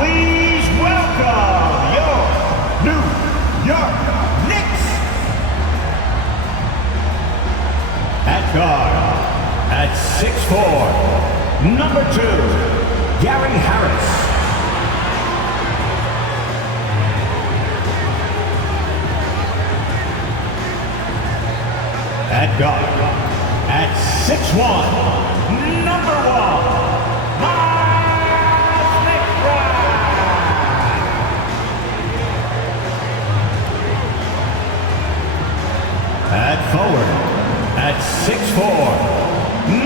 please welcome your New York Knicks. At guard, at 6'4", number 2, Gary Harris. At guard, at 6'1", number 1, at forward, at 6'4",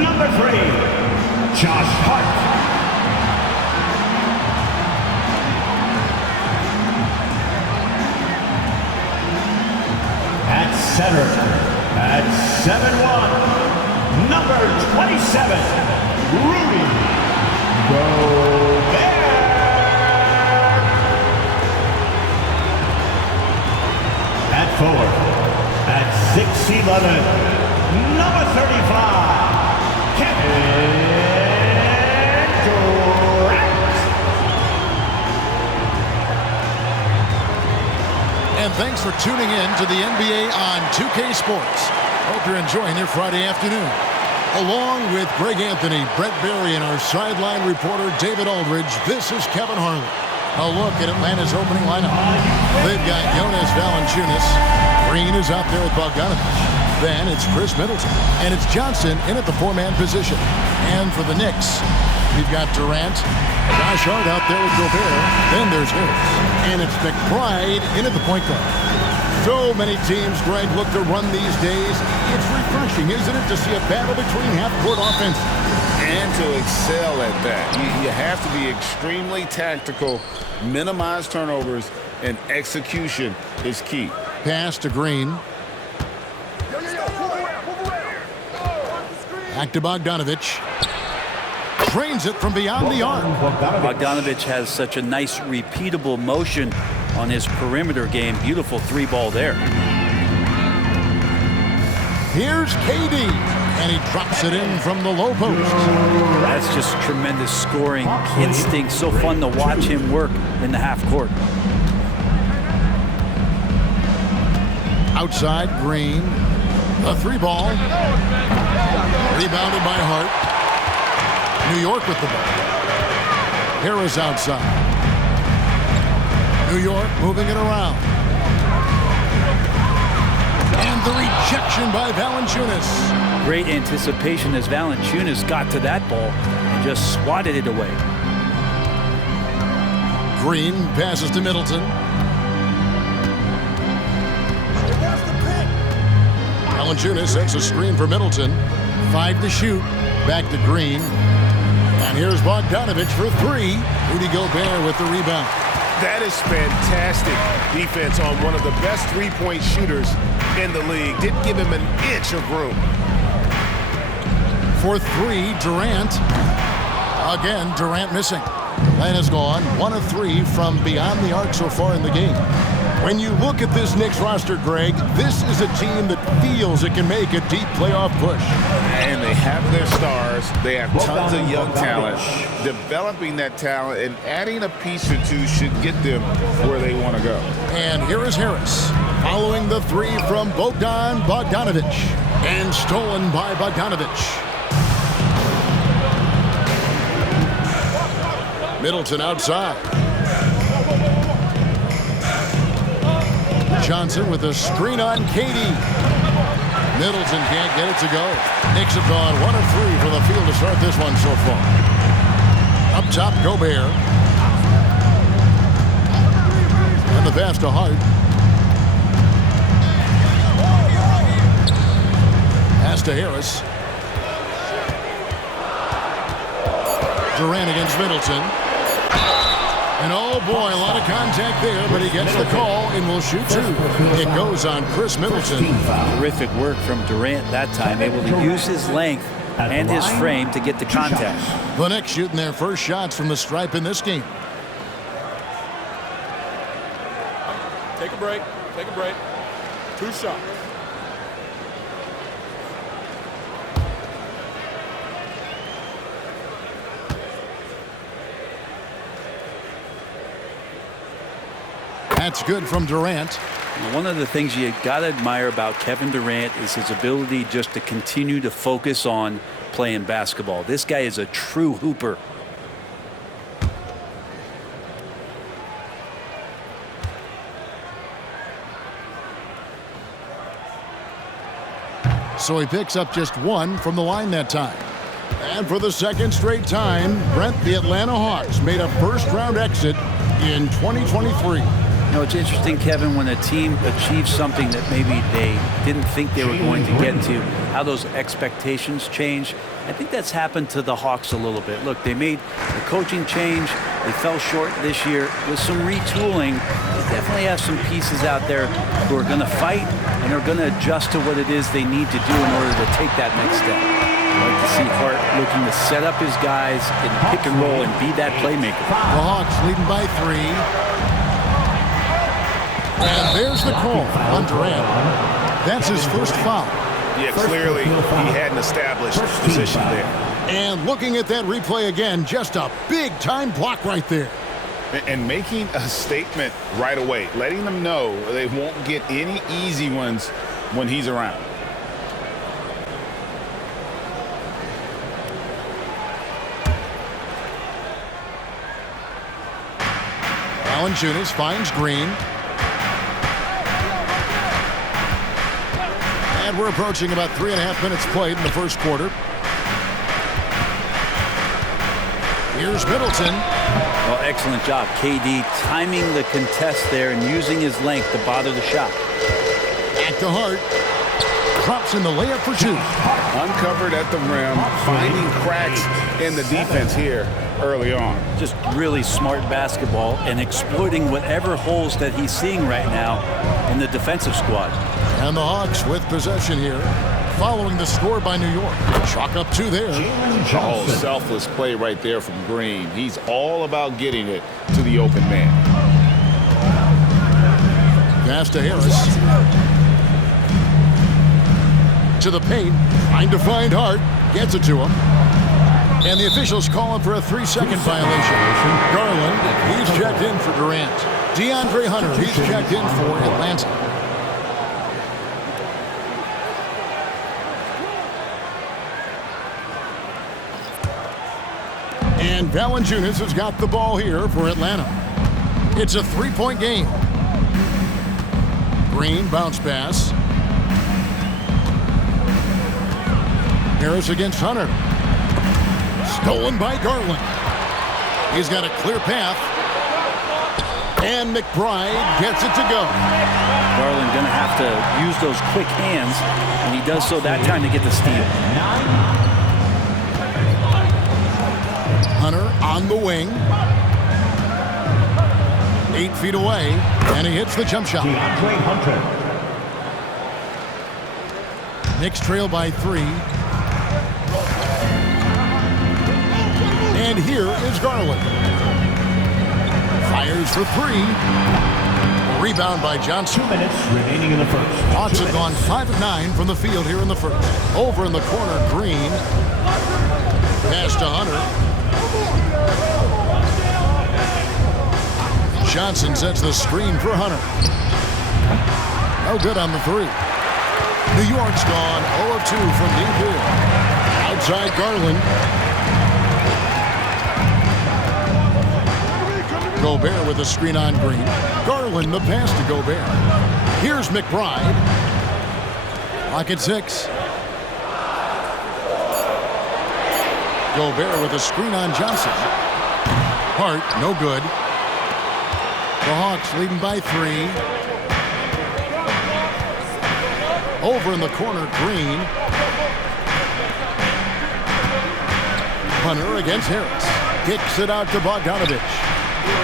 number 3, Josh Hart. At center, at 7'1", number 27, Rudy Gobert. At forward, at 6'11", number 35, Kevin Durant. And thanks for tuning in to the NBA on 2K Sports. Hope you're enjoying your Friday afternoon. Along with Greg Anthony, Brett Berry, and our sideline reporter David Aldridge, this is Kevin Harlan. A look at Atlanta's opening lineup. They've got Jonas Valanciunas. Green is out there with Bogdanovich. Then it's Chris Middleton. And it's Johnson in at the 4-man position. And for the Knicks, we've got Durant. Josh Hart out there with Gobert. Then there's Harris. And it's McBride in at the point guard. So many teams, Greg, look to run these days. It's refreshing, isn't it, to see a battle between half-court offense. And to excel at that. You have to be extremely tactical, minimize turnovers, and execution is key. Pass to Green. Back to Bogdanovich. Trains it from beyond the arc. Bogdanovich has such a nice, repeatable motion on his perimeter game. Beautiful 3-ball there. Here's KD, and he drops it in from the low post. That's just tremendous scoring instinct. So fun to watch him work in the half court. Outside, Green. A 3-ball. Rebounded by Hart. New York with the ball. Harris outside. New York moving it around. And the rejection by Valanciunas. Great anticipation as Valanciunas got to that ball and just swatted it away. Green passes to Middleton. Valanciunas sets a screen for Middleton. 5 to shoot. Back to Green. And here's Bogdanovich for 3. Rudy Gobert with the rebound. That is fantastic defense on one of the best three-point shooters in the league. Didn't give him an inch of room. For 3, Durant. Again, Durant missing. Atlanta's gone 1 of 3 from beyond the arc so far in the game. When you look at this Knicks roster, Greg, this is a team that feels it can make a deep playoff push. And they have their stars. They have tons of young talent. Developing that talent and adding a piece or two should get them where they want to go. And here is Harris, following the 3 from Bogdanovich. And stolen by Bogdanovich. Middleton outside. Johnson with a screen on KD. Middleton can't get it to go. Knicks have gone 1 of 3 from the field to start this one so far. Up top, Gobert. And the pass to Hart. Pass to Harris. Durant against Middleton. And oh boy, a lot of contact there, but he gets the call and will shoot 2. It goes on Chris Middleton. Terrific work from Durant that time, able to use his length and his frame to get the contact. The Knicks shooting their first shots from the stripe in this game. Take a break. Take a break. 2 shots. That's good from Durant. One of the things you got to admire about Kevin Durant is his ability just to continue to focus on playing basketball. This guy is a true hooper. So he picks up just one from the line that time. And for the second straight time, Brent, the Atlanta Hawks made a first-round exit in 2023. You know, it's interesting, Kevin, when a team achieves something that maybe they didn't think they were going to get to, how those expectations change. I think that's happened to the Hawks a little bit. Look, they made a coaching change. They fell short this year. With some retooling, they definitely have some pieces out there who are going to fight and are going to adjust to what it is they need to do in order to take that next step. I like to see Hart looking to set up his guys in pick and roll and be that playmaker. The Hawks leading by 3. And there's the call on Durant. That's his first foul. Yeah, clearly he had an established position there. And looking at that replay again, just a big-time block right there. And making a statement right away, letting them know they won't get any easy ones when he's around. Valanciunas finds Green. And we're approaching about 3.5 minutes played in the first quarter. Here's Middleton. Well, excellent job, KD, timing the contest there and using his length to bother the shot. Back to Hart. Drops in the layup for 2. Uncovered at the rim, finding cracks in the defense here early on. Just really smart basketball and exploiting whatever holes that he's seeing right now in the defensive squad. And the Hawks with possession here, following the score by New York. Chalk up 2 there. Oh, selfless play right there from Green. He's all about getting it to the open man. Pass to Harris. To the paint, trying to find Hart. Gets it to him. And the officials calling for a 3-second violation. Garland, he's checked in for Durant. DeAndre Hunter, he's checked in for Atlanta. And Valanciunas has got the ball here for Atlanta. It's a 3-point game. Green bounce pass. Harris against Hunter. Stolen by Garland. He's got a clear path. And McBride gets it to go. Garland going to have to use those quick hands, and he does so that time to get the steal. Hunter on the wing. 8 feet away, and he hits the jump shot. DeAndre Hunter. Knicks trail by 3. And here is Garland. Fires for 3. Rebound by Johnson. 2 minutes remaining in the first. Hawks have gone 5 of 9 from the field here in the first. Over in the corner, Green. Pass to Hunter. Johnson sets the screen for Hunter. No good on the 3. New York's gone 0 of 2 from deep here. Outside Garland. Gobert with a screen on Green. Garland the pass to Gobert. Here's McBride. Lock at 6. Gobert with a screen on Johnson. Hart, no good. The Hawks leading by 3. Over in the corner, Green. Hunter against Harris. Kicks it out to Bogdanovich.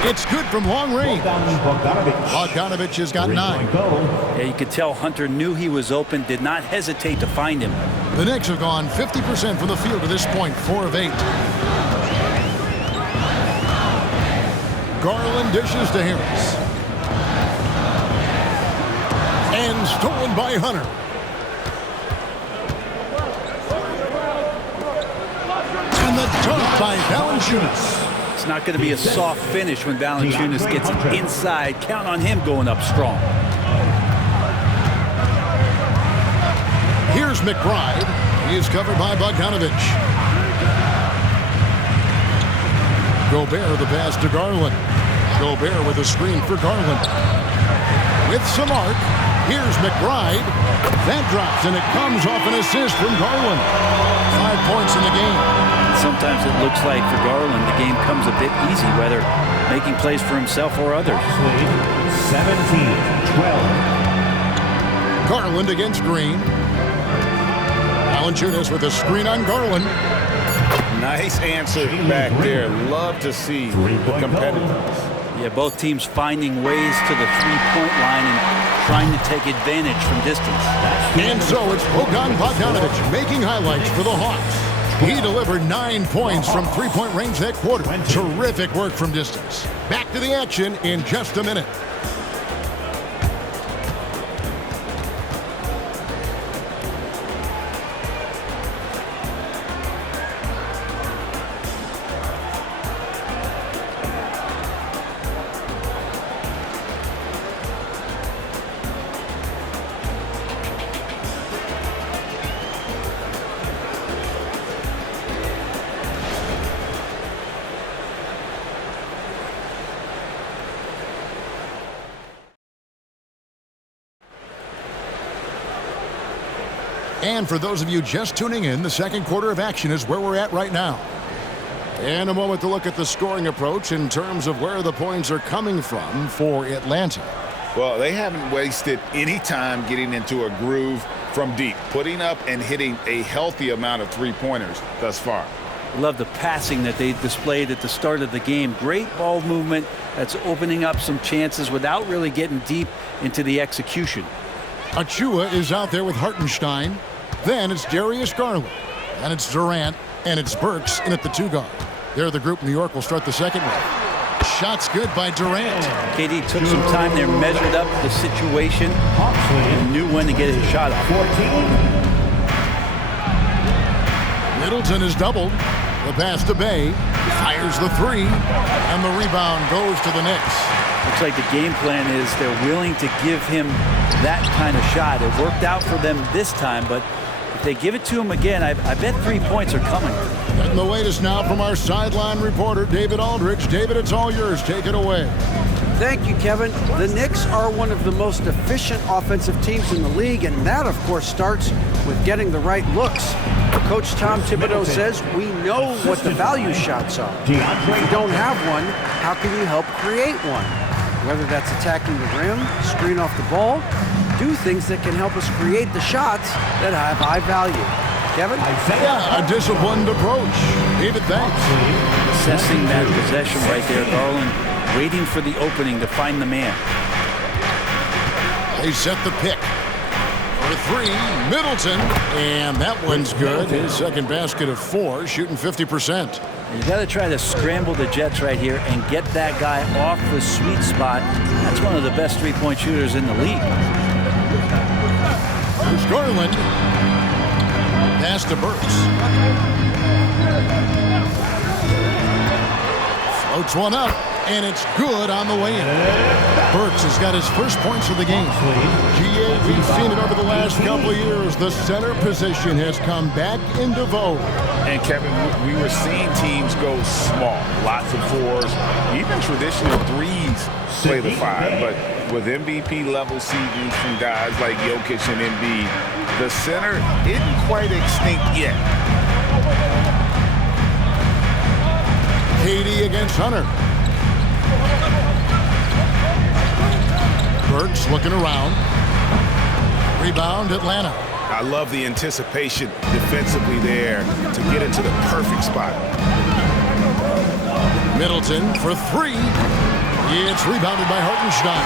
It's good from long range. Bogdanovich has got 9. Yeah, you could tell Hunter knew he was open, did not hesitate to find him. The Knicks have gone 50% from the field to this point, 4 of 8. Garland dishes to Harris. And stolen by Hunter. And the dunk by Valanciunas. It's not going to be a soft finish when Valanciunas gets it inside. Count on him going up strong. Here's McBride. He is covered by Bogdanovich. Gobert the pass to Garland. Gobert with a screen for Garland. With some arc, here's McBride. That drops, and it comes off an assist from Garland. 5 points in the game. Sometimes it looks like for Garland, the game comes a bit easy, whether making plays for himself or others. 17-12. Garland against Green. Valanciunas with a screen on Garland. Nice answer back there. Love to see the competitiveness. Yeah, both teams finding ways to the three-point line and trying to take advantage from distance. And so it's Bogdanovich making highlights for the Hawks. He delivered 9 points from three-point range that quarter. Terrific work from distance. Back to the action in just a minute. And for those of you just tuning in, the second quarter of action is where we're at right now. And a moment to look at the scoring approach in terms of where the points are coming from for Atlanta. Well, they haven't wasted any time getting into a groove from deep, putting up and hitting a healthy amount of three-pointers thus far. Love the passing that they displayed at the start of the game. Great ball movement that's opening up some chances without really getting deep into the execution. Achua is out there with Hartenstein. Then it's Darius Garland. And it's Durant. And it's Burks in at the 2 guard. They're the group New York will start the second with. Shot's good by Durant. KD took some time there, measured up the situation, and knew when to get his shot off. 14. Middleton is doubled. The pass to Bay. Fires the 3. And the rebound goes to the Knicks. Looks like the game plan is they're willing to give him that kind of shot. It worked out for them this time, but if they give it to him again, I bet 3 points are coming. And the latest now from our sideline reporter, David Aldridge. David, it's all yours. Take it away. Thank you, Kevin. The Knicks are one of the most efficient offensive teams in the league, and that, of course, starts with getting the right looks. Coach Tom Thibodeau says we know what the value shots are. If you don't have one, how can you help create one? Whether that's attacking the rim, screen off the ball, do things that can help us create the shots that have high value. Kevin? Yeah, a disciplined approach. David, thanks. Assessing that possession right there, Garland, waiting for the opening to find the man. They set the pick. For 3, Middleton. And that one's good. His second basket of 4, shooting 50%. You got to try to scramble the Jets right here and get that guy off the sweet spot. That's one of the best three-point shooters in the league. Here's Garland. Pass to Burks. Floats one up, and it's good on the way in. Burks has got his first points of the game. GA, we've seen it over the last couple of years. The center position has come back into vogue. And Kevin, we were seeing teams go small, lots of 4s, even traditional 3s play the 5. But with MVP level seasons from guys like Jokic and Embiid, the center isn't quite extinct yet. KD against Hunter. Burks looking around. Rebound, Atlanta. I love the anticipation defensively there to get into the perfect spot. Middleton for 3. It's rebounded by Hartenstein.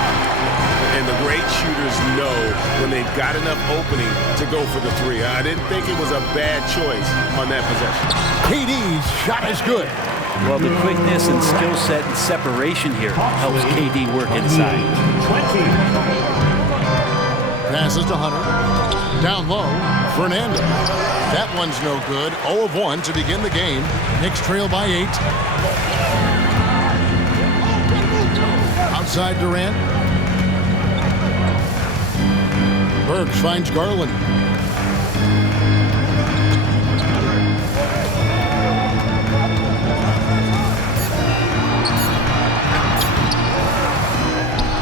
And the great shooters know when they've got enough opening to go for the 3. I didn't think it was a bad choice on that possession. KD's shot is good. Well, the quickness and skill set and separation here helps KD work inside. 20. Passes to Hunter. Down low, Fernando. That one's no good. 0 of 1 to begin the game. Knicks trail by 8. outside Durant. Burks finds Garland.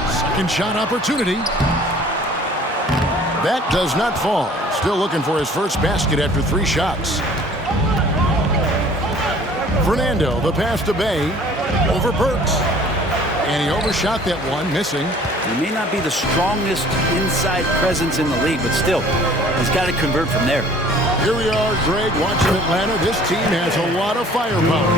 Second shot opportunity. That does not fall. Still looking for his first basket after 3 shots. Fernando, the pass to Bay, over Burks. And he overshot that one, missing. He may not be the strongest inside presence in the league, but still, he's got to convert from there. Here we are, Greg, watching Atlanta. This team has a lot of firepower.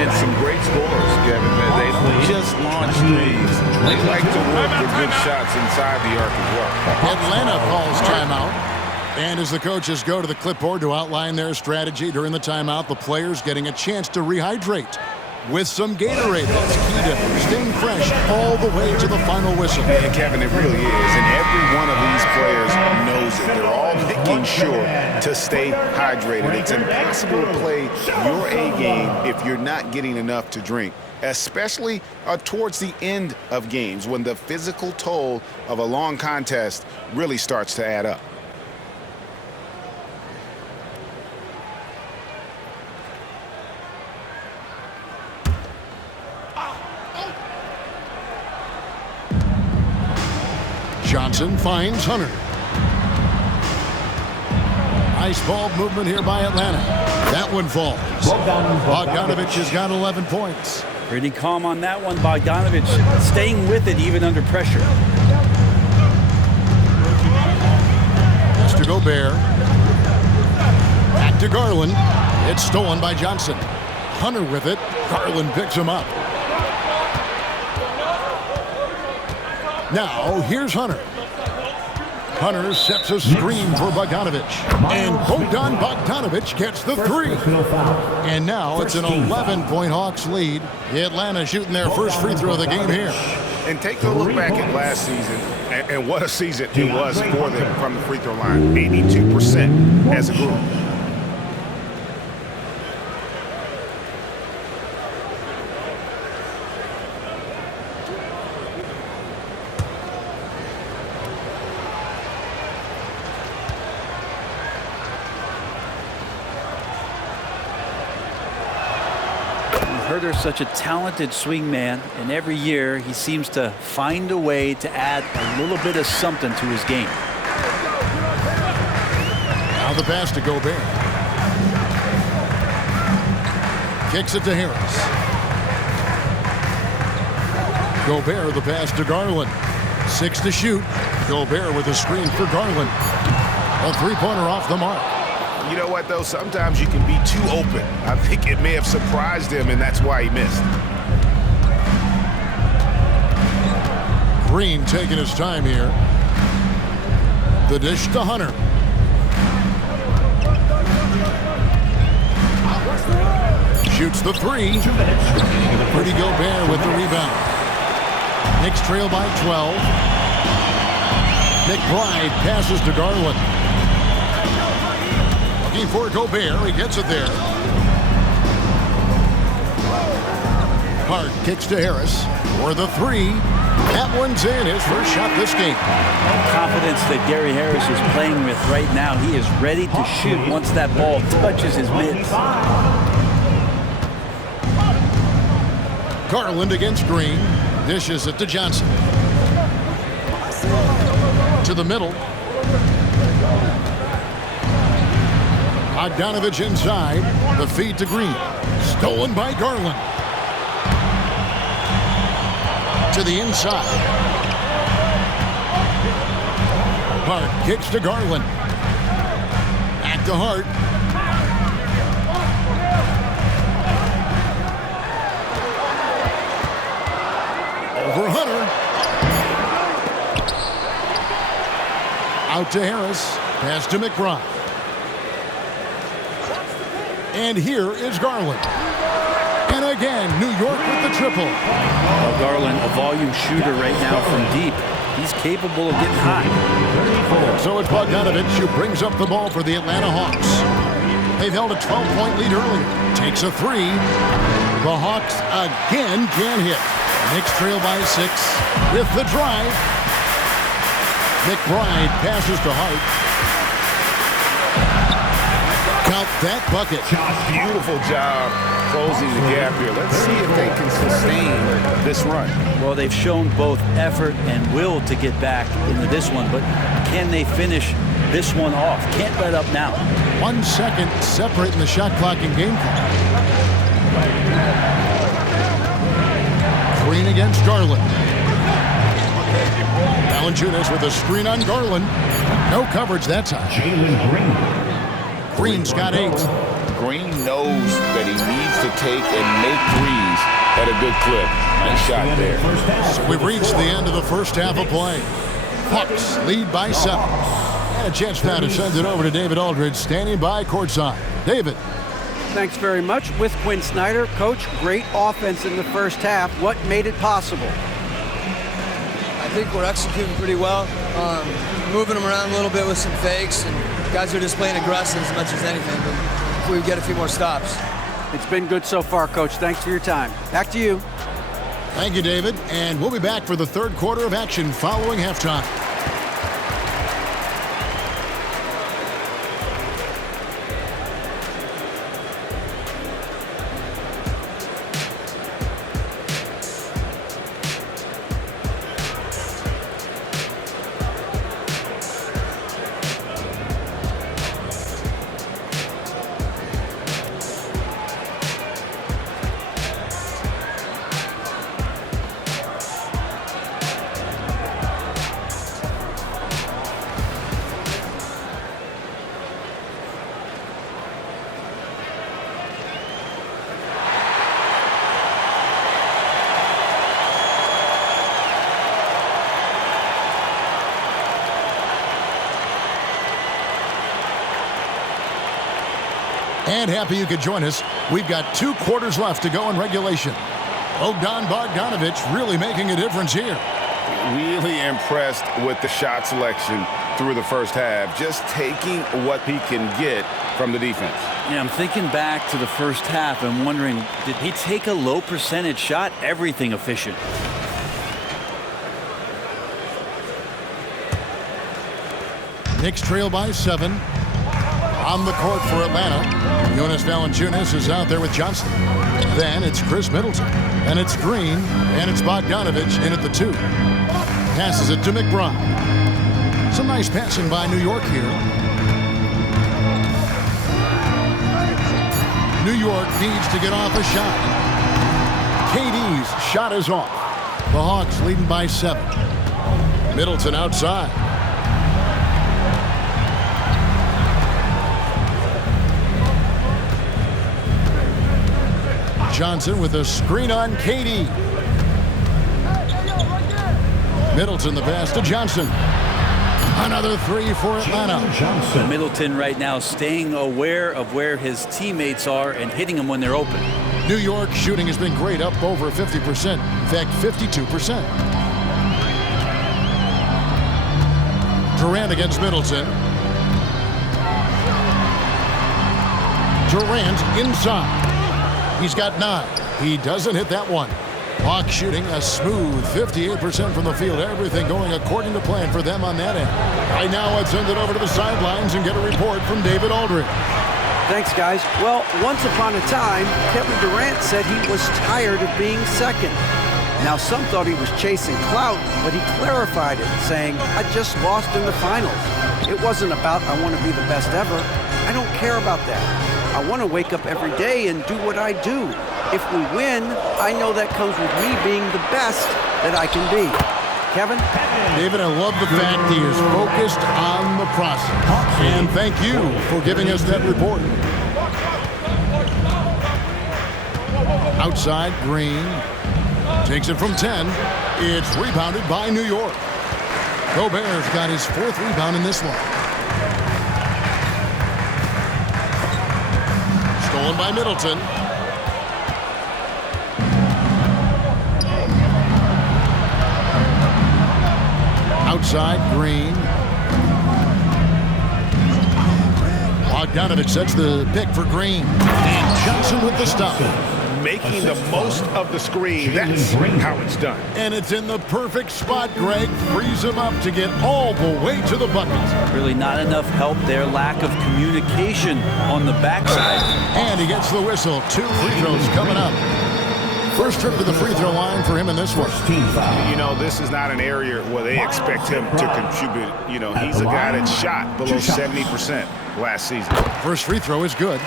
And some great scores, Kevin. They don't just launch threes. They like to work with good shots inside the arc as well. Atlanta calls timeout. And as the coaches go to the clipboard to outline their strategy during the timeout, the players getting a chance to rehydrate with some Gatorade. That's key to staying fresh all the way to the final whistle. And Kevin, it really is. And every one of these players knows it. They're all making sure to stay hydrated. It's impossible to play your A game if you're not getting enough to drink, especially towards the end of games when the physical toll of a long contest really starts to add up. Johnson finds Hunter. Nice ball movement here by Atlanta. That one falls. Bogdanovic has got 11 points. Pretty calm on that one. Bogdanovic staying with it even under pressure. Pass to Gobert. Back to Garland. It's stolen by Johnson. Hunter with it. Garland picks him up. Now, here's Hunter. Hunter sets a screen for Bogdanovic. And Bogdan Bogdanovic gets the 3. And now it's an 11-point Hawks lead. Atlanta shooting their first free throw of the game here. And take a look back at last season, and what a season it was for them from the free throw line. 82% as a group. Herder's such a talented swing man, and every year he seems to find a way to add a little bit of something to his game. Now the pass to Gobert. Kicks it to Harris. Gobert the pass to Garland. 6 to shoot. Gobert with a screen for Garland. A 3-pointer off the mark. You know what, though? Sometimes you can be too open. I think it may have surprised him, and that's why he missed. Green taking his time here. The dish to Hunter. Shoots the 3. Rudy Gobert with the rebound. Knicks trail by 12. McBride passes to Garland. Looking for Gobert. He gets it there. Hart kicks to Harris for the 3. That one's in. His first shot this game. Confidence that Gary Harris is playing with right now. He is ready to shoot once that ball touches his mitts. Garland against Green. Dishes it to Johnson. To the middle. Bogdanovic inside. The feed to Green. Stolen by Garland. To the inside. Hart kicks to Garland. Back to Hart. Over Hunter. Out to Harris. Pass to McBride. And here is Garland. And again, New York with the triple. Well, Garland, a volume shooter right now from deep. He's capable of getting hot. So it's Bogdanovic who brings up the ball for the Atlanta Hawks. They've held a 12-point lead earlier. Takes a 3. The Hawks again can't hit. Knicks trail by 6 with the drive. McBride passes to Hart. Count that bucket. Beautiful job closing the gap here. Let's see if they can sustain this run. Well, they've shown both effort and will to get back into this one, but can they finish this one off? Can't let up now. 1 second separating the shot clock and game clock. Green against Garland. Valanciunas with a screen on Garland. No coverage that time. Jalen Green. Green's got 8. Green knows that he needs to take and make threes at a good clip. Nice shot there. So we've reached the end of the first half of play. Hawks lead by 7. And a chance now to send it over to David Aldridge, standing by courtside. David. Thanks very much. With Quinn Snyder, Coach, great offense in the first half. What made it possible? I think we're executing pretty well. Moving them around a little bit with some fakes, and guys are just playing aggressive as much as anything. But if we get a few more stops. It's been good so far, Coach. Thanks for your time. Back to you. Thank you, David. And we'll be back for the third quarter of action following halftime. And happy you could join us. We've got 2 quarters left to go in regulation. Bogdanovich really making a difference here. Really impressed with the shot selection through the first half. Just taking what he can get from the defense. Yeah, I'm thinking back to the first half and wondering, did he take a low percentage shot? Everything efficient. Knicks trail by 7. On the court for Atlanta, Jonas Valanciunas is out there with Johnson. Then it's Chris Middleton. And it's Green. And it's Bogdanovich in at the 2. Passes it to McBride. Some nice passing by New York here. New York needs to get off a shot. KD's shot is off. The Hawks leading by 7. Middleton outside. Johnson with a screen on KD. Middleton the pass to Johnson. Another 3 for Atlanta. Middleton right now staying aware of where his teammates are and hitting them when they're open. New York shooting has been great, up over 50%. In fact, 52%. Durant against Middleton. Durant inside. He's got 9. He doesn't hit that one. Hawks shooting a smooth 58% from the field. Everything going according to plan for them on that end. Right now, let's send it over to the sidelines and get a report from David Aldridge. Thanks, guys. Well, once upon a time, Kevin Durant said he was tired of being second. Now, some thought he was chasing clout, but he clarified it, saying, I just lost in the finals. It wasn't about I want to be the best ever. I don't care about that. I want to wake up every day and do what I do. If we win, I know that comes with me being the best that I can be. Kevin? David, I love the fact he is focused on the process. And thank you for giving us that report. Outside, Green takes it from 10. It's rebounded by New York. Gobert's got his 4th rebound in this one. Stolen by Middleton. Outside, Green. Bogdanovich sets the pick for Green. And Johnson with the stop. making the most of the screen. That's how it's done. And it's in the perfect spot, Greg. Frees him up to get all the way to the bucket. Really not enough help there. Lack of communication on the backside. And he gets the whistle. 2 free throws coming up. First trip to the free throw line for him in this one. You know, this is not an area where they expect him to contribute. You know, he's a guy that shot below 70% last season. First free throw is good.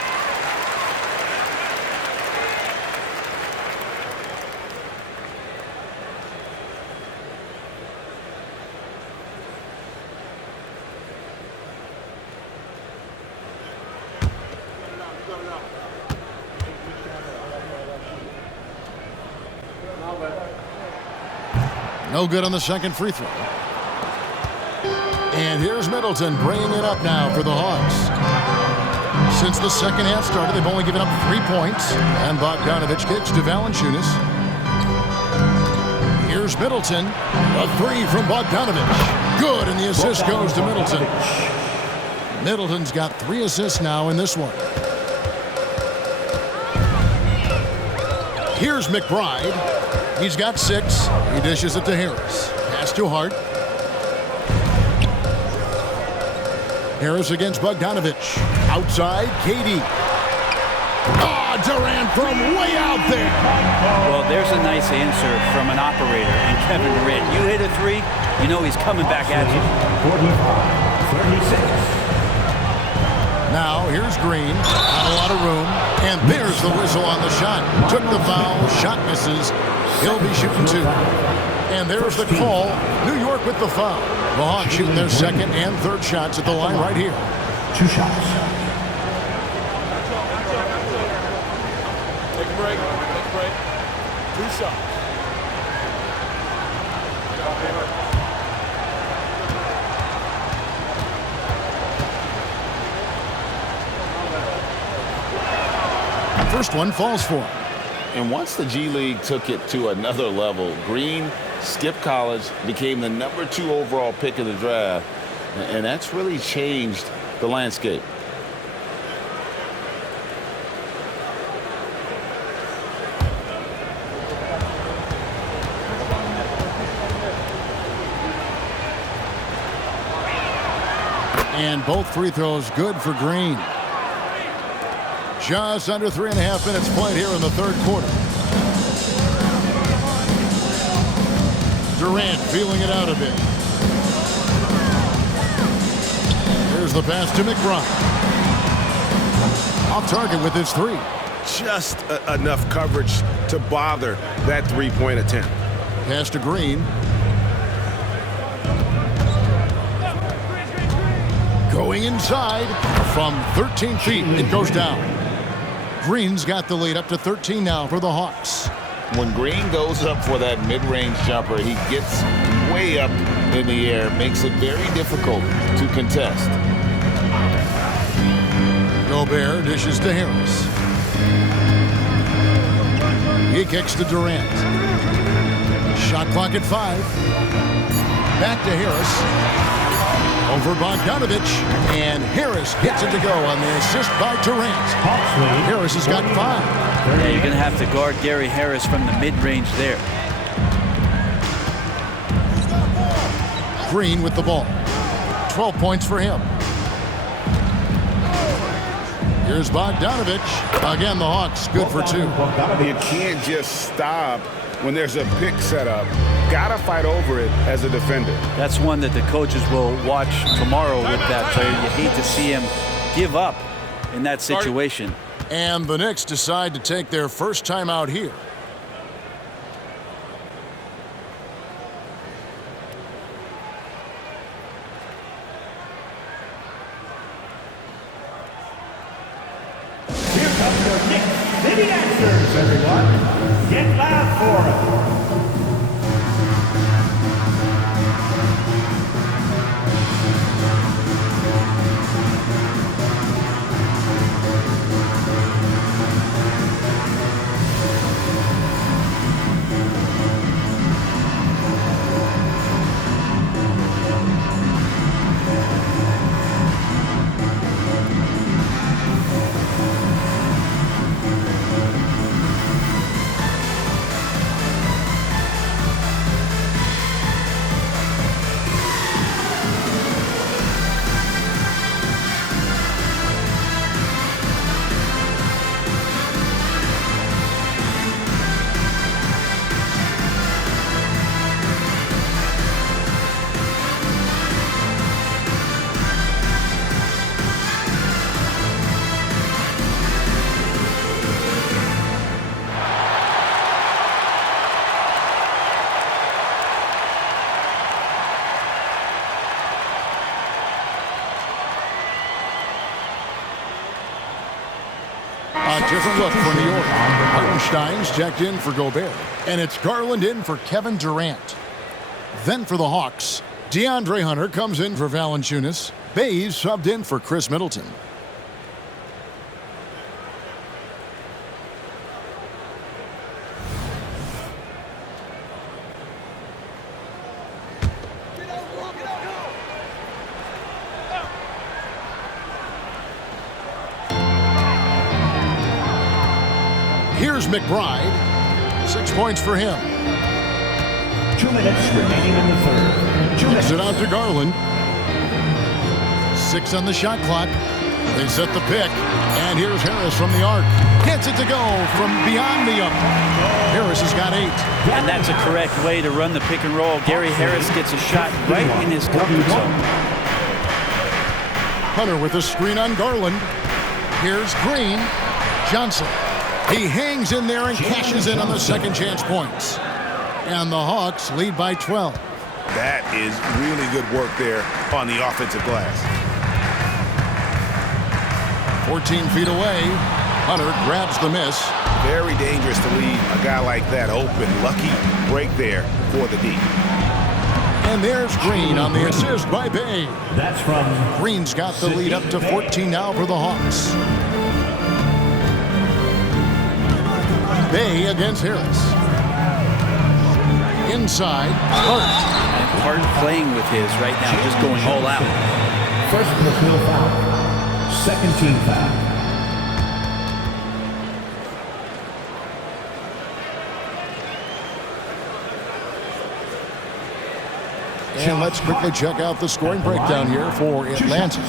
No good on the second free throw. And here's Middleton bringing it up now for the Hawks. Since the second half started, they've only given up 3 points. And Bogdanovich kicks to Valanciunas. Here's Middleton. A 3 from Bogdanovich. Good, and the assist goes to Middleton. Middleton's got 3 assists now in this one. Here's McBride. He's got 6. He dishes it to Harris. Pass to Hart. Harris against Bogdanovich. Outside, KD. Oh, Durant from way out there. Well, there's a nice answer from an operator. And Kevin Durant, you hit a 3, you know he's coming back at you. 45-36. Now, here's Green. Not a lot of room. And there's the whistle on the shot. Took the foul. Shot misses. He'll be shooting 2. And there's the call. New York with the foul. The Hawks shooting their second and third shots at the line right here. 2 shots. Take a break. Take a break. 2 shots. First one falls for him. And once the G League took it to another level, Green skipped college, became the number 2 overall pick of the draft, and that's really changed the landscape. And both free throws good for Green. Just under 3.5 minutes played here in the third quarter. Durant feeling it out a bit. Here's the pass to McBride. Off target with his 3. Just enough coverage to bother that three-point attempt. Pass to Green. Going inside from 13 feet. It goes down. Green's got the lead up to 13 now for the Hawks. When Green goes up for that mid-range jumper, he gets way up in the air, makes it very difficult to contest. Gobert dishes to Harris. He kicks to Durant. Shot clock at 5. Back to Harris. Over Bogdanovich, and Harris gets it to go on the assist by Durant. Harris has got 5. Yeah, you're going to have to guard Gary Harris from the mid-range there. Green with the ball. 12 points for him. Here's Bogdanovich. Again, the Hawks good for 2. You can't just stop when there's a pick set up. Gotta fight over it as a defender. That's one that the coaches will watch tomorrow with that player. You hate to see him give up in that situation. And the Knicks decide to take their first time out here. Here comes your Knicks City Dancers, everyone. Get loud for them. different look for New York. Hartenstein's checked in for Gobert. And it's Garland in for Kevin Durant. Then for the Hawks, DeAndre Hunter comes in for Valanciunas. Bays subbed in for Chris Middleton. Here's McBride. 6 points for him. 2 minutes remaining in the third. Kicks it out to Garland. 6 on the shot clock. They set the pick. And here's Harris from the arc. Gets it to go from beyond the arc. Harris has got 8. And that's a correct way to run the pick and roll. Gary Harris gets a shot right in his comfort zone. Hunter with a screen on Garland. Here's Green. Johnson. He hangs in there and cashes in on the second chance points. And the Hawks lead by 12. That is really good work there on the offensive glass. 14 feet away. Hunter grabs the miss. Very dangerous to leave a guy like that open. Lucky break there for the D. And there's Green on the assist by Bay. That's from Green's got the lead up to 14 now for the Hawks. Bay against Harris. Inside, Hart. And Hart playing with his right now, just going all out. first personal foul. Second team foul. And let's quickly check out the scoring breakdown here for Atlanta.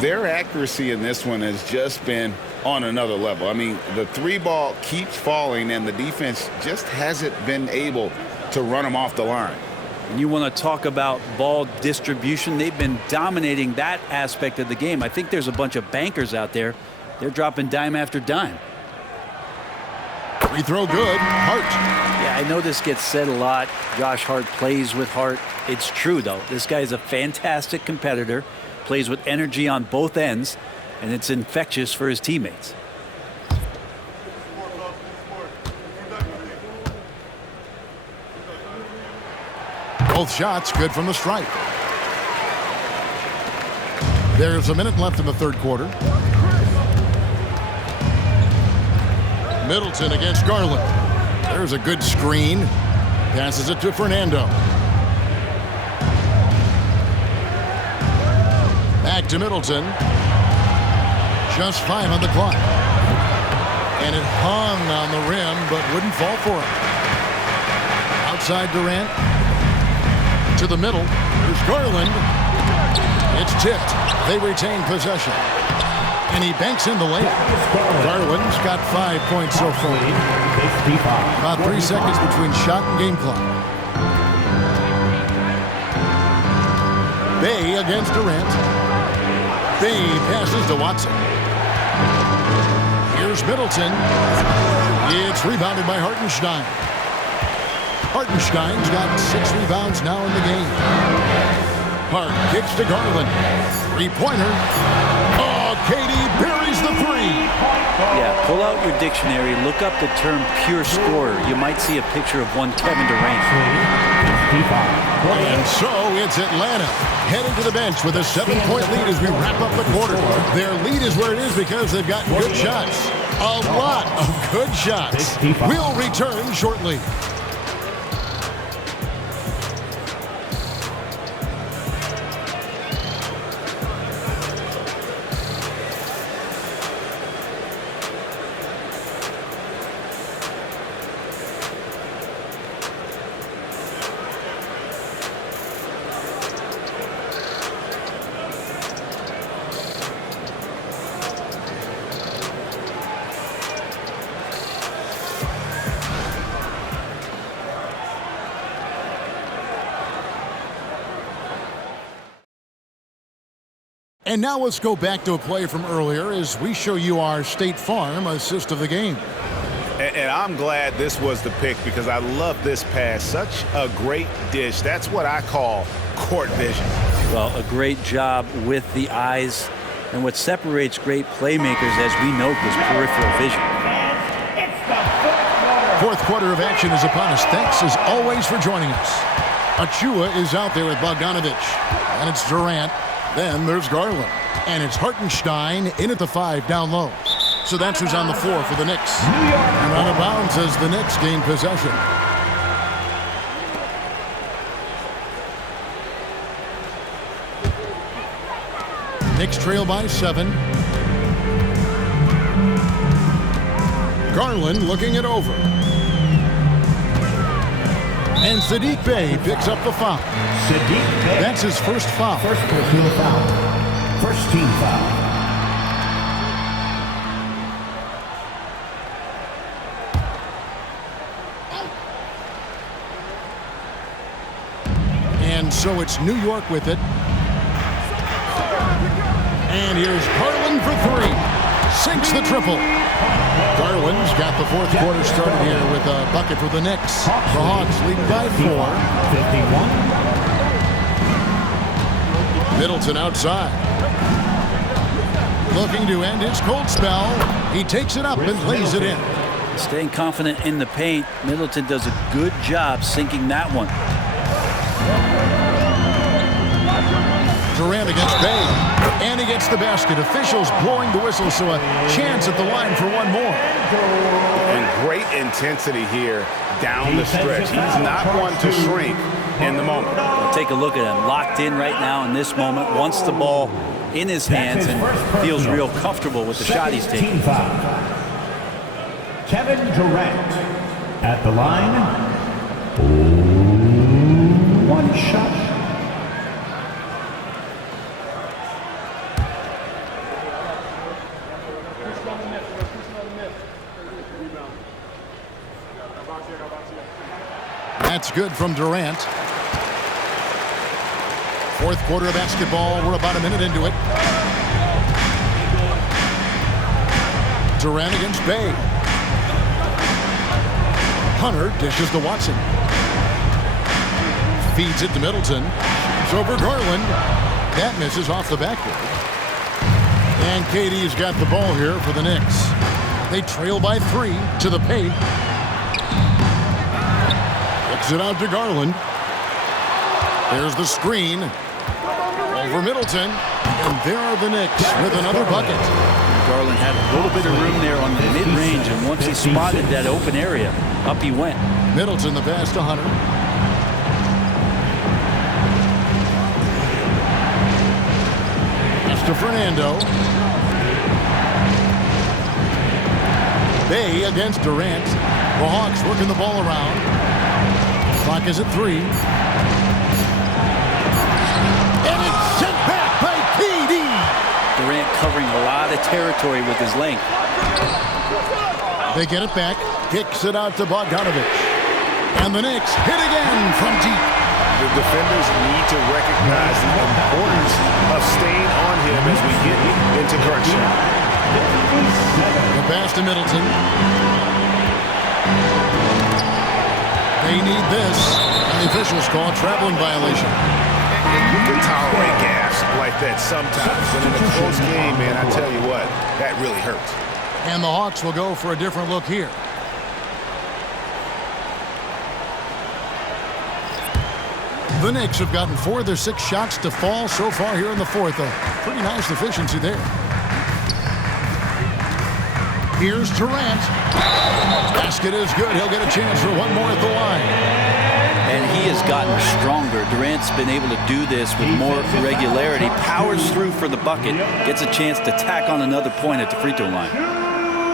Their accuracy in this one has just been on another level. I mean, the 3-ball keeps falling, and the defense just hasn't been able to run them off the line. And you want to talk about ball distribution. They've been dominating that aspect of the game. I think there's a bunch of bankers out there. They're dropping dime after dime. Free throw good. Hart. Yeah, I know this gets said a lot. Josh Hart plays with heart. It's true, though. This guy is a fantastic competitor, plays with energy on both ends, and it's infectious for his teammates. Both shots good from the stripe. There's a minute left in the third quarter. Middleton against Garland. There's a good screen. Passes it to Fernando. Back to Middleton. Just 5 on the clock. And it hung on the rim, but wouldn't fall for him. Outside Durant. To the middle. Here's Garland. It's tipped. They retain possession. And he banks in the layup. Garland's got 5 points so far. About 3 seconds between shot and game clock. Bay against Durant. Bay passes to Watson. Here's Middleton. It's rebounded by Hartenstein. Hartenstein's got 6 rebounds now in the game. Hart kicks to Garland. 3-pointer. Oh, KD buries the 3. Yeah, pull out your dictionary, look up the term pure scorer. You might see a picture of one Kevin Durant. And so it's Atlanta heading to the bench with a 7-point lead as we wrap up the quarter. Their lead is where it is because they've gotten good shots. A lot of good shots. We'll return shortly. And now let's go back to a play from earlier as we show you our State Farm assist of the game. And I'm glad this was the pick because I love this pass. Such a great dish. That's what I call court vision. Well, a great job with the eyes. And what separates great playmakers, as we note, is peripheral vision. It's the fourth quarter. Fourth quarter of action is upon us. Thanks as always for joining us. Achua is out there with Bogdanovich. And it's Durant. Then there's Garland. And it's Hartenstein in at the 5 down low. So that's who's on the floor for the Knicks. And out of bounds as the Knicks gain possession. Knicks trail by 7. Garland looking it over. And Saddiq Bey picks up the foul. Saddiq Bey. That's his first foul. First personal foul. First team foul. And so it's New York with it. And here's Garland for 3. Sinks the triple. Garland's got the fourth quarter started here with a bucket for the Knicks. The Hawks leading by 4. 51. Middleton outside. Looking to end his cold spell. He takes it up and lays it in. Staying confident in the paint, Middleton does a good job sinking that one. Durant against Bey. And he gets the basket. Officials blowing the whistle, so a chance at the line for one more. And great intensity here down the stretch. He's not one to shrink in the moment. Well, take a look at him. Locked in right now in this moment. Wants the ball in his hands and feels real comfortable with the shot he's taking. Kevin Durant at the line. One shot. That's good from Durant. Fourth quarter of basketball. We're about a minute into it. Durant against Bey. Hunter dishes to Watson. Feeds it to Middleton. It's over Garland. That misses off the backboard. And KD's got the ball here for the Knicks. They trail by 3 to the paint. It out to Garland. There's the screen. Over Middleton. And there are the Knicks with another bucket. Garland had a little bit of room there on the mid-range, and once he spotted that open area, up he went. Middleton the pass to Hunter. That's to Fernando. Bey against Durant. The Hawks working the ball around. Clock is at 3. And it's sent back by KD. Durant covering a lot of territory with his length. They get it back. Kicks it out to Bogdanovich. And the Knicks hit again from deep. The defenders need to recognize the importance of staying on him as we get into crunch time. The pass to Middleton. They need this. And the officials call a traveling violation. You can tolerate gas like that sometimes, but in a close game, man, I tell you what, that really hurts. And the Hawks will go for a different look here. The Knicks have gotten 4 of their 6 shots to fall so far here in the fourth. A pretty nice efficiency there. Here's Durant. Basket is good. He'll get a chance for one more at the line. And he has gotten stronger. Durant's been able to do this with more regularity. Powers through for the bucket. Gets a chance to tack on another point at the free throw line.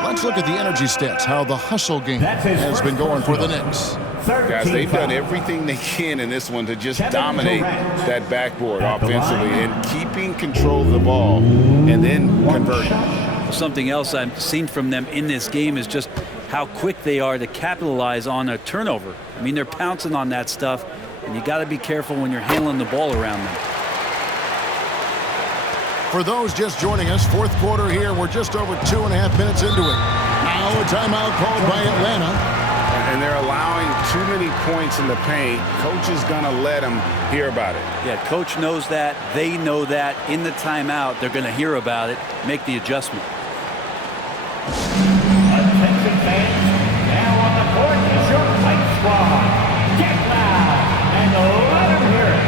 Let's look at the energy stats, how the hustle game has been going for the Knicks. Guys, they've done everything they can in this one to just dominate that backboard offensively and keeping control of the ball and then converting. Something else I've seen from them in this game is just how quick they are to capitalize on a turnover. I mean, they're pouncing on that stuff, and you got to be careful when you're handling the ball around them. For those just joining us, fourth quarter here, we're just over 2.5 minutes into it. Now a timeout called by Atlanta. And they're allowing too many points in the paint, coach is going to let him hear about it. Yeah, coach knows that. They know that. In the timeout, they're going to hear about it, make the adjustment. Attention fans, now on the court is your fight squad. Get loud and let them hear it.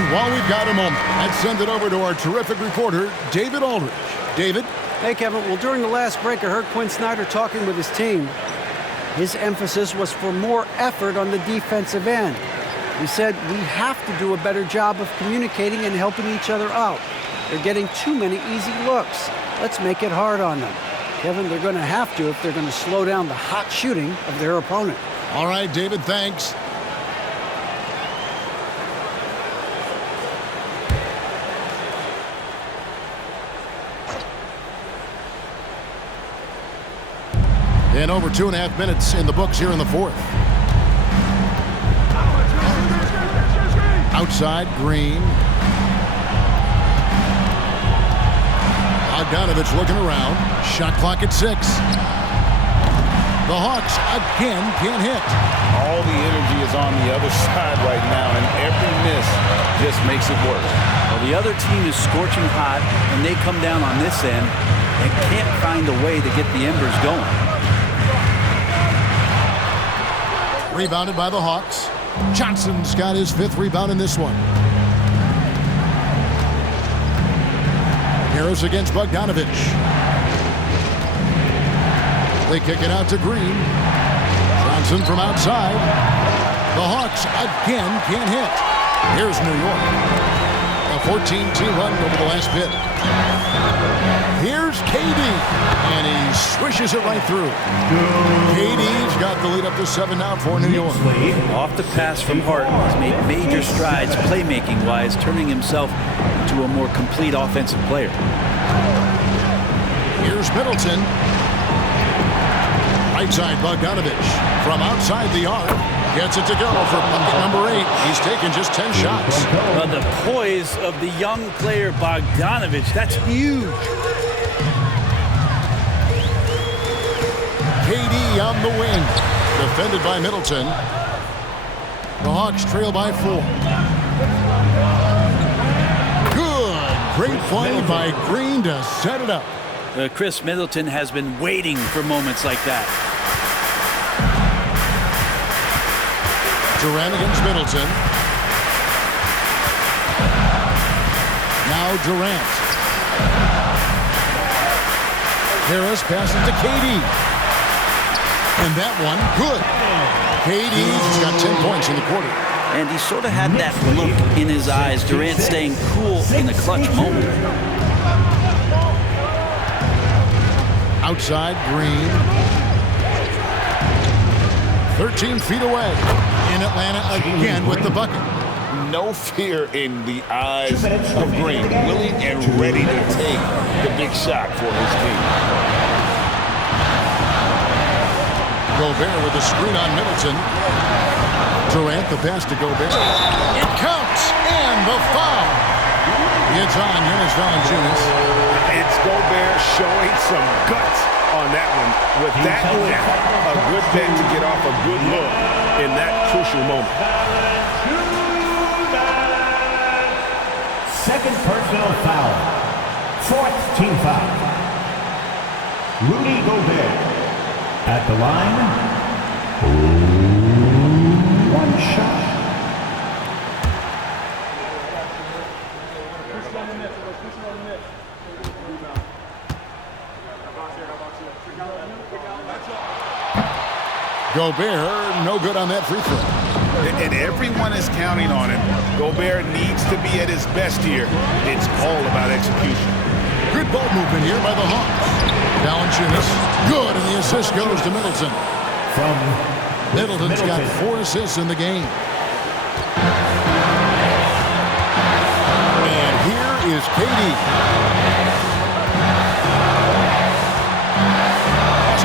And while we've got a moment, let's send it over to our terrific reporter, David Aldridge. David? Hey, Kevin. Well, during the last break, I heard Quinn Snyder talking with his team. His emphasis was for more effort on the defensive end. He said, we have to do a better job of communicating and helping each other out. They're getting too many easy looks. Let's make it hard on them. Kevin, they're going to have to if they're going to slow down the hot shooting of their opponent. All right, David, thanks. And over 2.5 minutes in the books here in the fourth. Outside, Green. Bogdanovich looking around. Shot clock at 6. The Hawks again can't hit. All the energy is on the other side right now, and every miss just makes it worse. Well, the other team is scorching hot, and they come down on this end and can't find a way to get the embers going. Rebounded by the Hawks. Johnson's got his 5th rebound in this one. Harris against Bogdanovich. They kick it out to Green. Johnson from outside. The Hawks again can't hit. Here's New York. A 14-2 run over the last bit. Here's KD. And he swishes it right through. KD's got the lead up to 7 now for New York. Off the pass from Hart, he's made major strides playmaking-wise, turning himself into a more complete offensive player. Here's Middleton. Right side, Bogdanovich. From outside the arc. Gets it to go for bucket number 8. He's taken just 10 shots. Well, the poise of the young player Bogdanovich, that's huge. KD on the wing. Defended by Middleton. The Hawks trail by 4. Good. Great play by Green to set it up. Chris Middleton has been waiting for moments like that. Durant against Middleton. Now Durant. Harris passes to KD. And that one, good. KD's got 10 points in the quarter. And he sort of had that look in his eyes. Durant staying cool in a clutch moment. Outside, Green. 13 feet away. In Atlanta again with the bucket. No fear in the eyes of Green. Willing and ready to take the big shot for his team. Gobert with the screen on Middleton. Durant, the pass to Gobert. It counts, and the foul. It's on Jonas Valanciunas. It's Gobert showing some guts on that one. With that net, a good bet to get off a good look in that crucial moment. Second personal foul. 4th team foul. Rudy Gobert. At the line, 1 shot. Gobert, no good on that free throw. And everyone is counting on him. Gobert needs to be at his best here. It's all about execution. Good ball movement here by the Hawks. Valanciunas, good, and the assist goes to Middleton. From Middleton's got 4 assists in the game. And here is KD.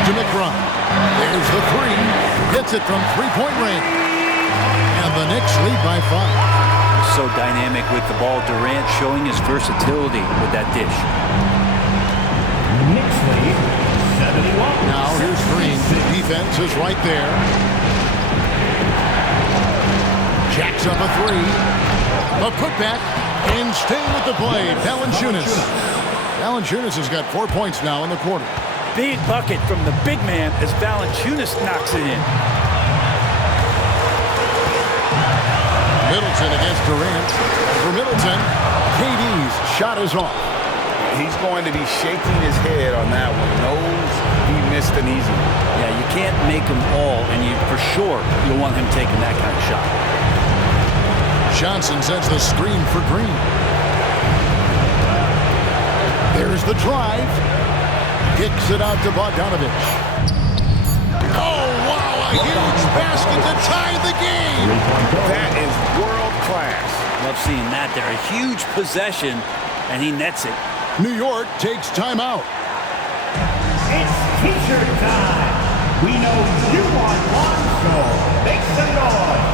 To McBride. There's the 3. Hits it from 3-point range. And the Knicks lead by 5. So dynamic with the ball. Durant showing his versatility with that dish. Knicks lead 71. Now here's Green. Defense is right there. Picks up a three. A putback. And staying with the play, Valanciunas. Valanciunas has got 4 points now in the quarter. Big bucket from the big man as Valanciunas knocks it in. Middleton against Durant. For Middleton, KD's shot is off. He's going to be shaking his head on that one. Knows he missed an easy one. Yeah, you can't make them all, and you for sure you'll want him taking that kind of shot. Johnson sets the screen for Green. There's the drive. Kicks it out to Bogdanovich. Oh, wow, a huge basket to tie the game. That is world class. Love seeing that there. A huge possession, and he nets it. New York takes timeout. It's T-shirt time. We know you want one, so make some noise.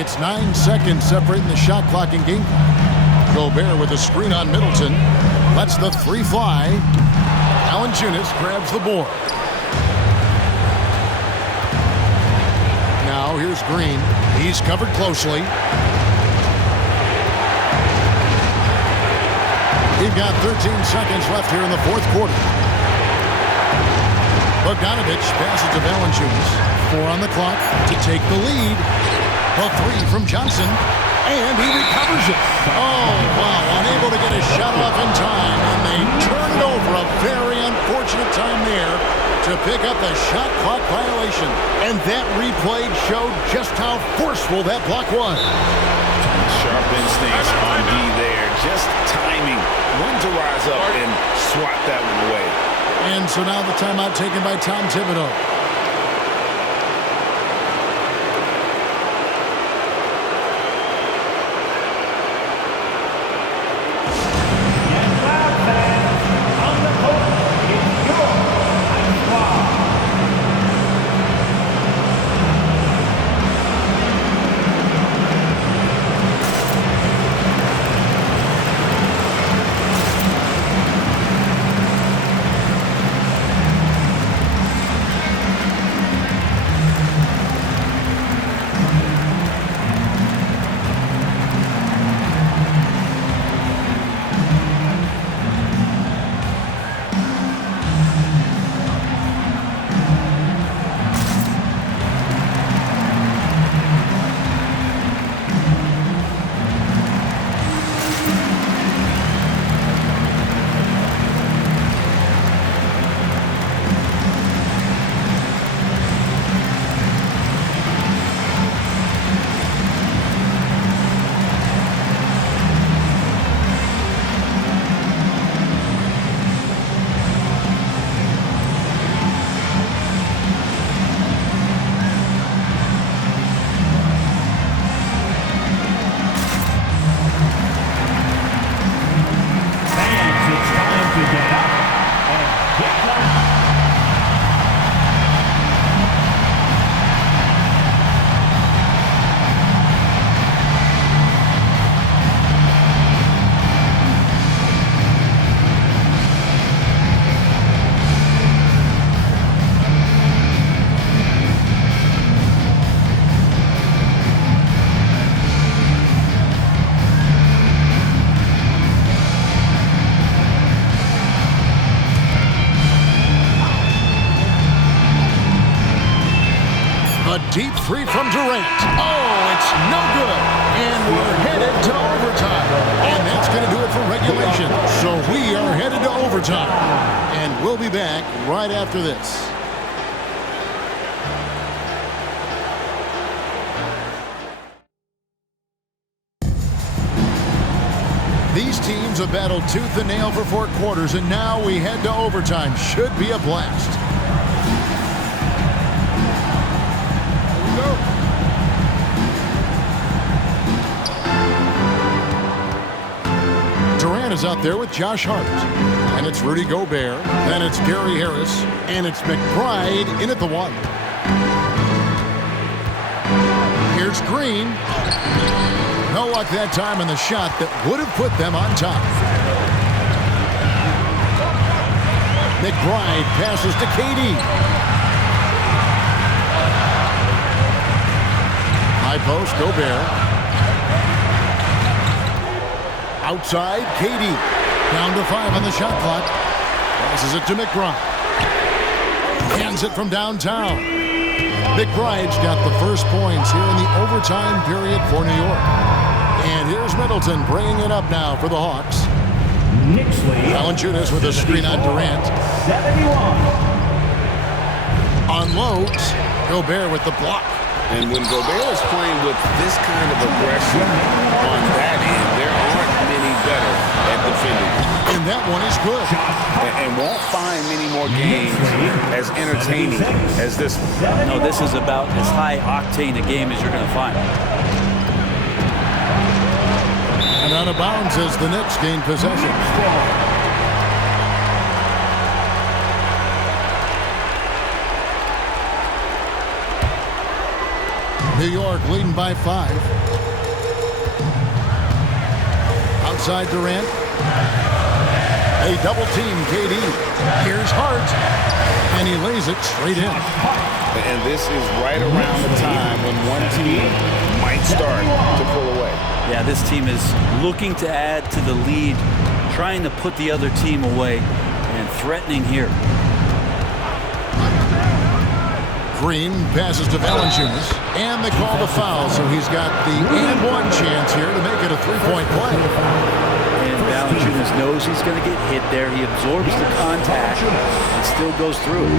It's 9 seconds separating the shot clock and game clock. Gobert with a screen on Middleton. Lets the three fly. Valanciunas grabs the board. Now here's Green. He's covered closely. We've got 13 seconds left here in the fourth quarter. Bogdanovich passes to Valanciunas. 4 on the clock to take the lead. A three from Johnson, and he recovers it. Oh, wow, unable to get his shot off in time, and they turn it over. A very unfortunate time there to pick up the shot clock violation. And that replay showed just how forceful that block was. Sharp instincts on D there. Just timing when to rise up and swat that one away. And so now the timeout taken by Tom Thibodeau. Deep three from Durant. Oh, it's no good. And we're headed to overtime. And that's going to do it for regulation. So we are headed to overtime. And we'll be back right after this. These teams have battled tooth and nail for 4 quarters, and now we head to overtime. Should be a blast. Durant is out there with Josh Hart. And it's Rudy Gobert. Then it's Gary Harris. And it's McBride in at the 1. Here's Green. No luck that time in the shot that would have put them on top. McBride passes to KD. High post, Gobert. Outside, KD. Down to 5 on the shot clock. Passes it to McBride. Hands it from downtown. McBride's got the first points here in the overtime period for New York. And here's Middleton bringing it up now for the Hawks. Valanciunas with a screen on Durant. 71. Unloads. Gobert with the block. And when Gobert is playing with this kind of aggression on that end, there aren't many better at defending. And that one is good. And won't find many more games as entertaining as this one. No, this is about as high-octane a game as you're going to find. And out of bounds as the Knicks gain possession. New York leading by 5. Outside Durant. They double team KD. Here's Hart. And he lays it straight in. And this is right around the time when one team might start to pull away. Yeah, this team is looking to add to the lead, trying to put the other team away, and threatening here. Green passes to Valanciunas, and they call the foul, so he's got the and 1 chance here to make it a 3-point play. And Valanciunas knows he's going to get hit there. He absorbs the contact and still goes through it.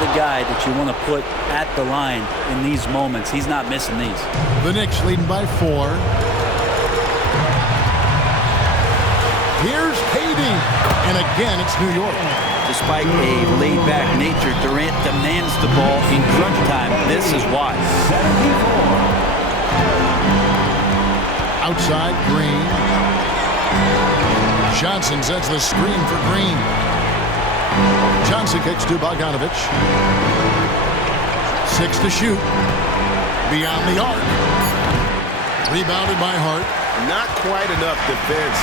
The guy that you want to put at the line in these moments. He's not missing these. The Knicks leading by 4. Here's KD. And again, it's New York. Despite a laid-back nature, Durant demands the ball in crunch time. This is why. Outside, Green. Johnson sets the screen for Green. Johnson kicks to Bogdanovich. 6 to shoot. Beyond the arc. Rebounded by Hart. Not quite enough defense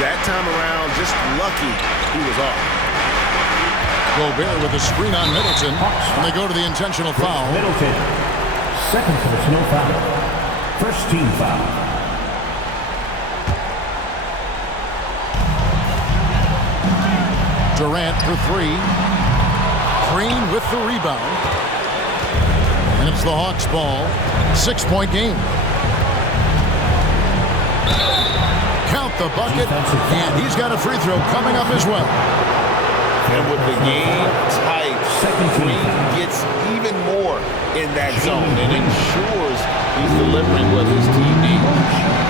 that time around. Just lucky he was off. Gobert with a screen on Middleton. And they go to the intentional foul. Middleton. Second personal foul. First team foul. Durant for 3. Green with the rebound. And it's the Hawks ball. 6-point game. Count the bucket. And he's got a free throw coming up as well. And with the game tight, Green gets even more in that zone and ensures he's delivering what his team needs.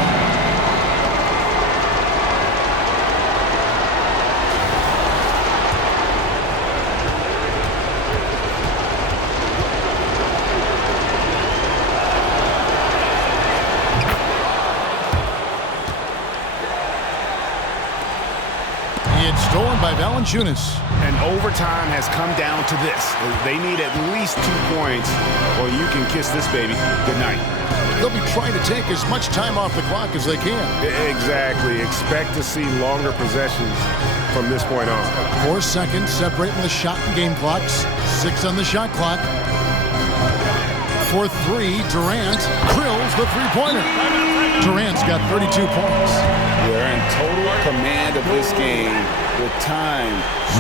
Stolen by Valanciunas. And overtime has come down to this. They need at least 2 points, or you can kiss this baby goodnight. They'll be trying to take as much time off the clock as they can. Exactly. Expect to see longer possessions from this point on. 4 seconds separating the shot and game clocks. 6 on the shot clock. For 3, Durant drills the three-pointer. Durant's got 32 points. They're in total command of this game with time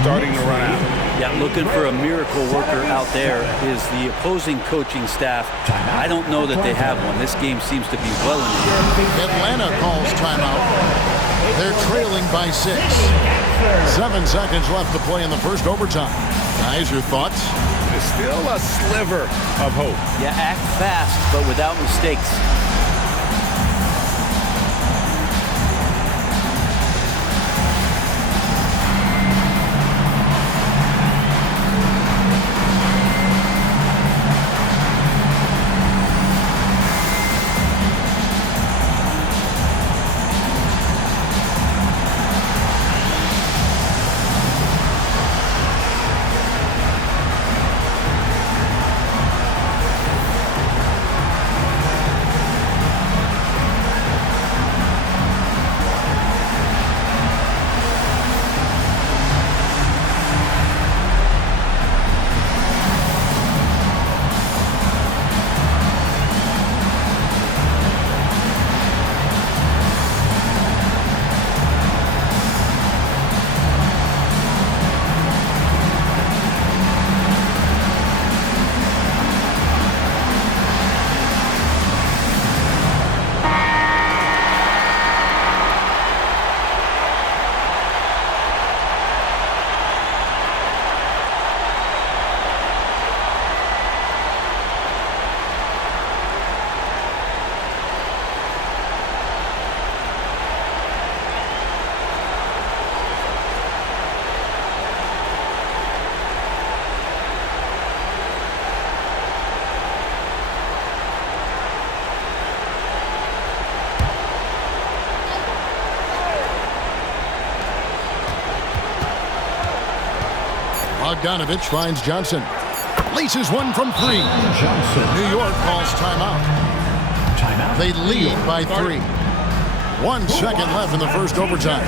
starting to run out. Yeah, looking for a miracle worker out there is the opposing coaching staff. I don't know that they have one. This game seems to be well in the air. Atlanta calls timeout. They're trailing by 6. 7 seconds left to play in the first overtime. Guys, your thoughts? There's still a sliver of hope. Yeah, act fast, but without mistakes. Bogdanovich finds Johnson. Laces one from 3. New York calls timeout. They lead by 3. 1 second left in the first overtime.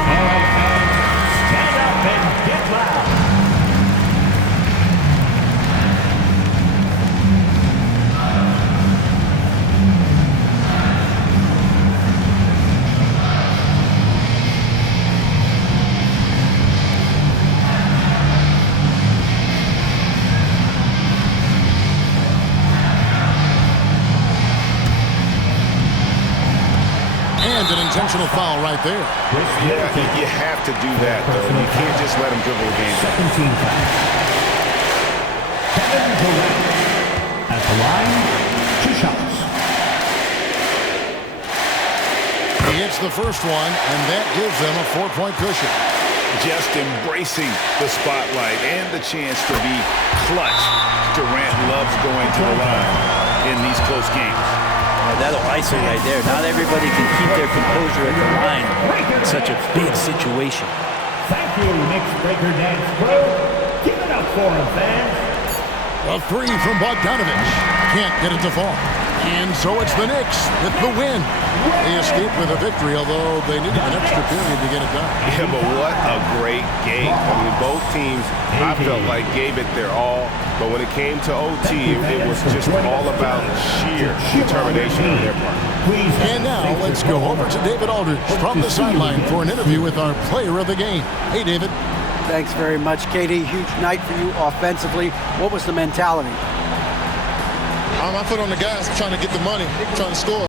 All right, fans, stand up and get loud. And an intentional foul right there. Yeah, you have to do that, though. You can't just let him dribble the game. Second team foul. Kevin Durant at the line, 2 shots. He hits the first one, and that gives them a 4-point cushion. Just embracing the spotlight and the chance to be clutch. Durant loves going to the line in these close games. That'll ice it right there. Not everybody can keep their composure at the line in such a big situation. Thank you, Knicks Breaker Dance Pro. Give it up for him, fans. A 3 from Bogdanovich. Can't get it to fall. And so it's the Knicks with the win. They escaped with a victory, although they needed an extra period to get it done. Yeah, but what a great game. I mean, both teams, I felt like, gave it their all. But when it came to OT, it was just all about sheer determination on their part. And now let's go over to David Aldridge from the sideline for an interview with our player of the game. Hey, David. Thanks very much, Katie. Huge night for you offensively. What was the mentality? My foot on the gas, trying to get the money, trying to score.